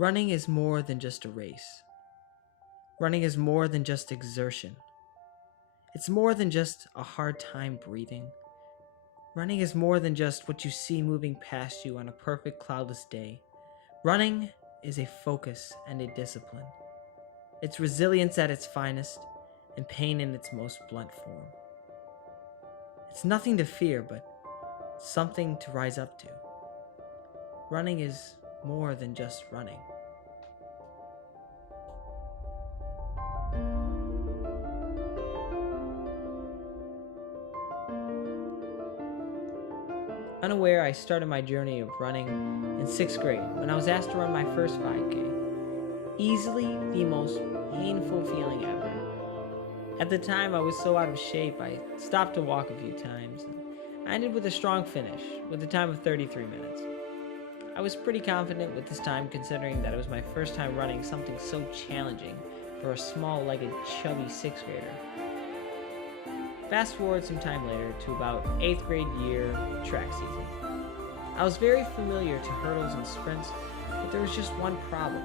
Running is more than just a race. Running is more than just exertion. It's more than just a hard time breathing. Running is more than just what you see moving past you on a perfect cloudless day. Running is a focus and a discipline. It's resilience at its finest and pain in its most blunt form. It's nothing to fear, but something to rise up to. Running is more than just running. Unaware, I started my journey of running in 6th grade when I was asked to run my first 5K. Easily the most painful feeling ever. At the time, I was so out of shape, I stopped to walk a few times. I ended with a strong finish, with a time of 33 minutes. I was pretty confident with this time considering that it was my first time running something so challenging for a small-legged, chubby 6th grader. Fast forward some time later to about 8th grade year track season. I was very familiar to hurdles and sprints, but there was just one problem.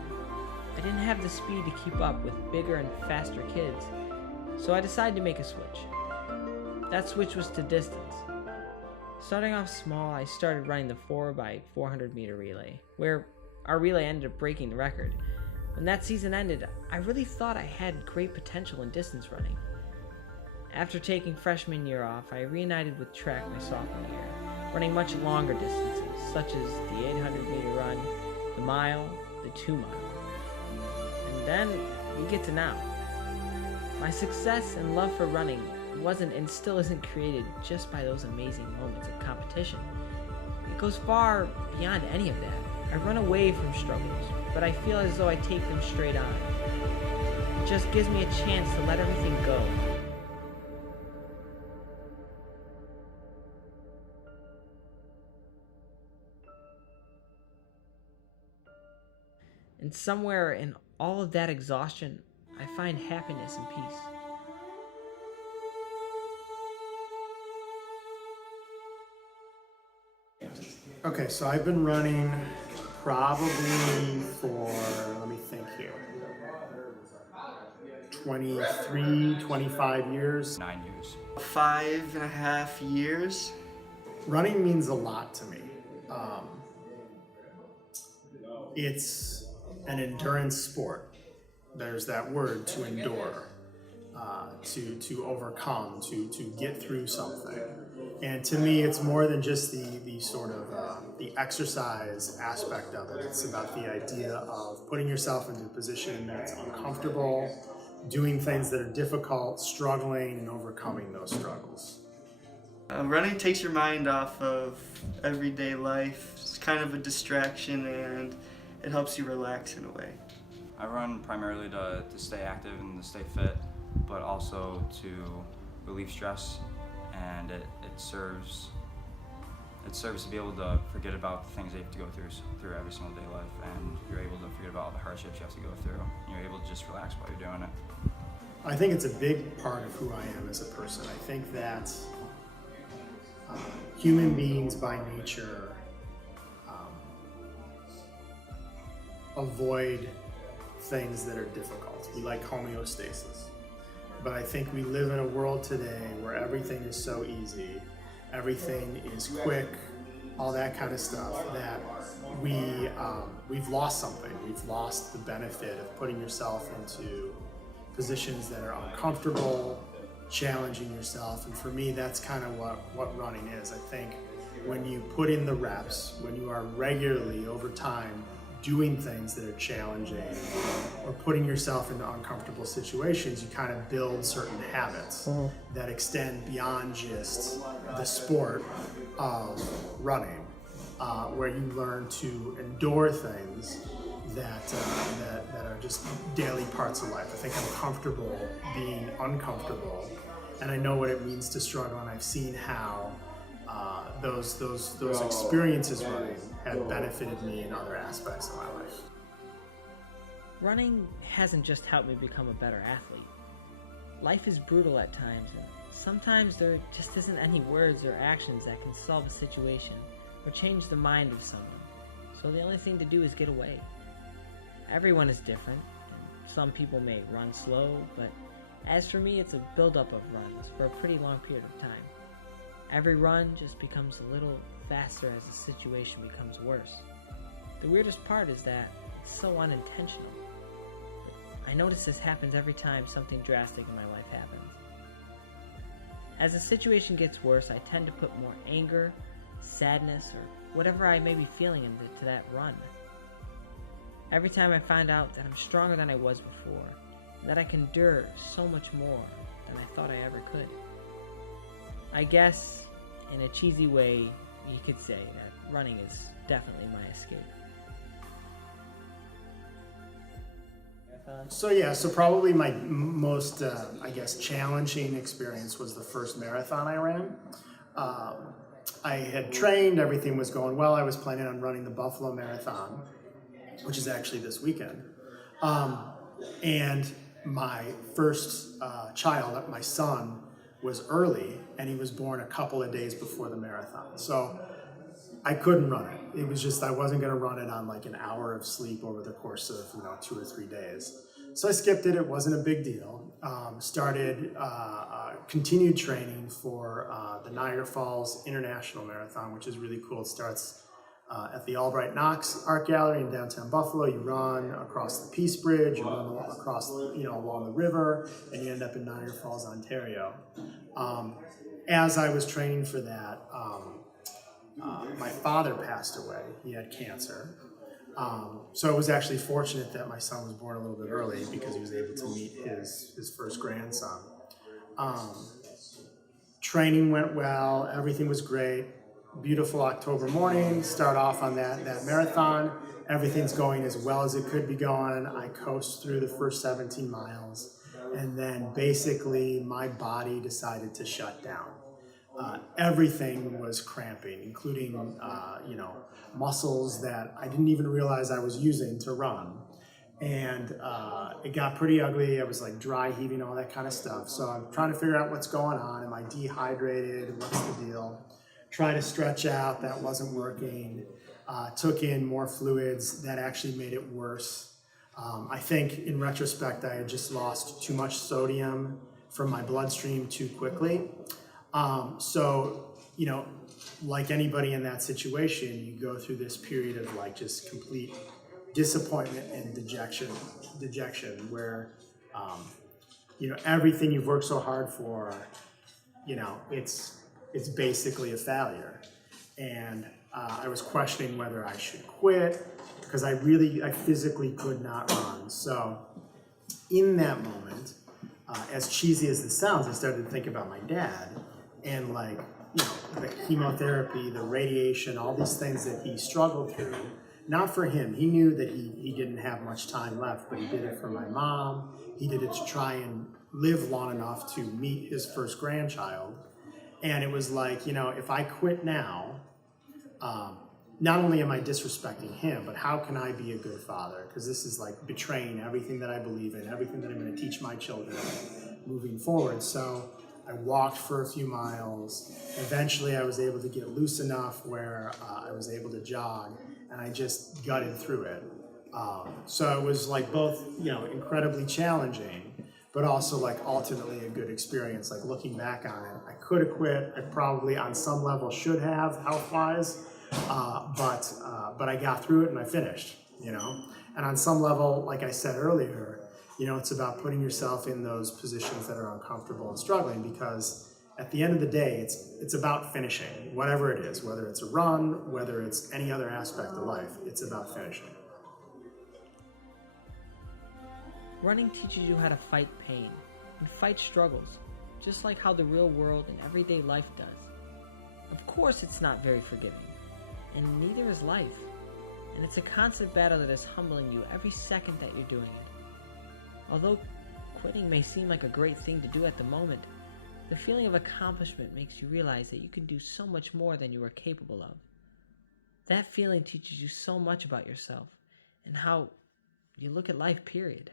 I didn't have the speed to keep up with bigger and faster kids, so I decided to make a switch. That switch was to distance. Starting off small, I started running the 4x400 meter relay, where our relay ended up breaking the record. When that season ended, I really thought I had great potential in distance running. After taking freshman year off, I reunited with track my sophomore year, running much longer distances, such as the 800 meter run, the mile, the 2 mile. And then we get to now. My success and love for running wasn't and still isn't created just by those amazing moments of competition. It goes far beyond any of that. I run away from struggles, but I feel as though I take them straight on. It just gives me a chance to let everything go. And somewhere in all of that exhaustion, I find happiness and peace. Okay, so I've been running probably for, let me think here, 23, 25 years. 9 years. 5.5 years. Running means a lot to me. It's an endurance sport. There's that word, to endure, to overcome, to get through something. And to me, it's more than just the sort of the exercise aspect of it. It's about the idea of putting yourself into a position that's uncomfortable, doing things that are difficult, struggling, and overcoming those struggles. Running takes your mind off of everyday life. It's kind of a distraction, and it helps you relax in a way. I run primarily to stay active and to stay fit, but also to relieve stress, and it serves to be able to forget about the things that you have to go through every single day of life, and you're able to forget about all the hardships you have to go through. You're able to just relax while you're doing it. I think it's a big part of who I am as a person. I think that human beings by nature avoid things that are difficult. We like homeostasis. But I think we live in a world today where everything is so easy, everything is quick, all that kind of stuff, that we've lost something. We've lost the benefit of putting yourself into positions that are uncomfortable, challenging yourself. And for me, that's kind of what running is. I think when you put in the reps, when you are regularly over time doing things that are challenging or putting yourself into uncomfortable situations, you kind of build certain habits that extend beyond just the sport of running, where you learn to endure things that are just daily parts of life. I think I'm comfortable being uncomfortable, and I know what it means to struggle, and I've seen how those experiences running have benefited me in other aspects of my life. Running hasn't just helped me become a better athlete. Life is brutal at times, and sometimes there just isn't any words or actions that can solve a situation or change the mind of someone. So the only thing to do is get away. Everyone is different, and some people may run slow, but as for me, it's a buildup of runs for a pretty long period of time. Every run just becomes a little faster as the situation becomes worse. The weirdest part is that it's so unintentional. I notice this happens every time something drastic in my life happens. As the situation gets worse, I tend to put more anger, sadness, or whatever I may be feeling into that run. Every time I find out that I'm stronger than I was before, and that I can endure so much more than I thought I ever could. I guess, in a cheesy way, you could say that running is definitely my escape. So probably my most, challenging experience was the first marathon I ran. I had trained, everything was going well. I was planning on running the Buffalo Marathon, which is actually this weekend. And my first child, my son, was early, and he was born a couple of days before the marathon. So I couldn't run it. It was just, I wasn't gonna run it on like an hour of sleep over the course of 2 or 3 days. So I skipped it, it wasn't a big deal. Continued training for the Niagara Falls International Marathon, which is really cool. It starts at the Albright Knox Art Gallery in downtown Buffalo. You run across the Peace Bridge, you run across, along the river, and you end up in Niagara Falls, Ontario. As I was training for that, my father passed away. He had cancer. So I was actually fortunate that my son was born a little bit early because he was able to meet his first grandson. Training went well, everything was great. Beautiful October morning, start off on that marathon. Everything's going as well as it could be going. I coast through the first 17 miles, and then basically my body decided to shut down. Everything was cramping, including muscles that I didn't even realize I was using to run. And it got pretty ugly. I was like dry heaving, all that kind of stuff. So I'm trying to figure out what's going on. Am I dehydrated? What's the deal? Try to stretch out, that wasn't working. Took in more fluids, that actually made it worse. I think in retrospect, I had just lost too much sodium from my bloodstream too quickly. Like anybody in that situation, you go through this period of like just complete disappointment and dejection where, everything you've worked so hard for, it's basically a failure. And I was questioning whether I should quit because I physically could not run. So in that moment, as cheesy as this sounds, I started to think about my dad and the chemotherapy, the radiation, all these things that he struggled through. Not for him. He knew that he didn't have much time left, but he did it for my mom. He did it to try and live long enough to meet his first grandchild. And it was like, if I quit now, not only am I disrespecting him, but how can I be a good father? Because this is like betraying everything that I believe in, everything that I'm going to teach my children moving forward. So I walked for a few miles. Eventually I was able to get loose enough where I was able to jog, and I just gutted through it. So it was like both, incredibly challenging, but also like ultimately a good experience. Like looking back on it, I could have quit. I probably on some level should have, health-wise, but I got through it and I finished, And on some level, like I said earlier, it's about putting yourself in those positions that are uncomfortable and struggling, because at the end of the day, it's about finishing, whatever it is, whether it's a run, whether it's any other aspect of life, it's about finishing. Running teaches you how to fight pain and fight struggles, just like how the real world and everyday life does. Of course, it's not very forgiving, and neither is life. And it's a constant battle that is humbling you every second that you're doing it. Although quitting may seem like a great thing to do at the moment, the feeling of accomplishment makes you realize that you can do so much more than you are capable of. That feeling teaches you so much about yourself and how you look at life, period.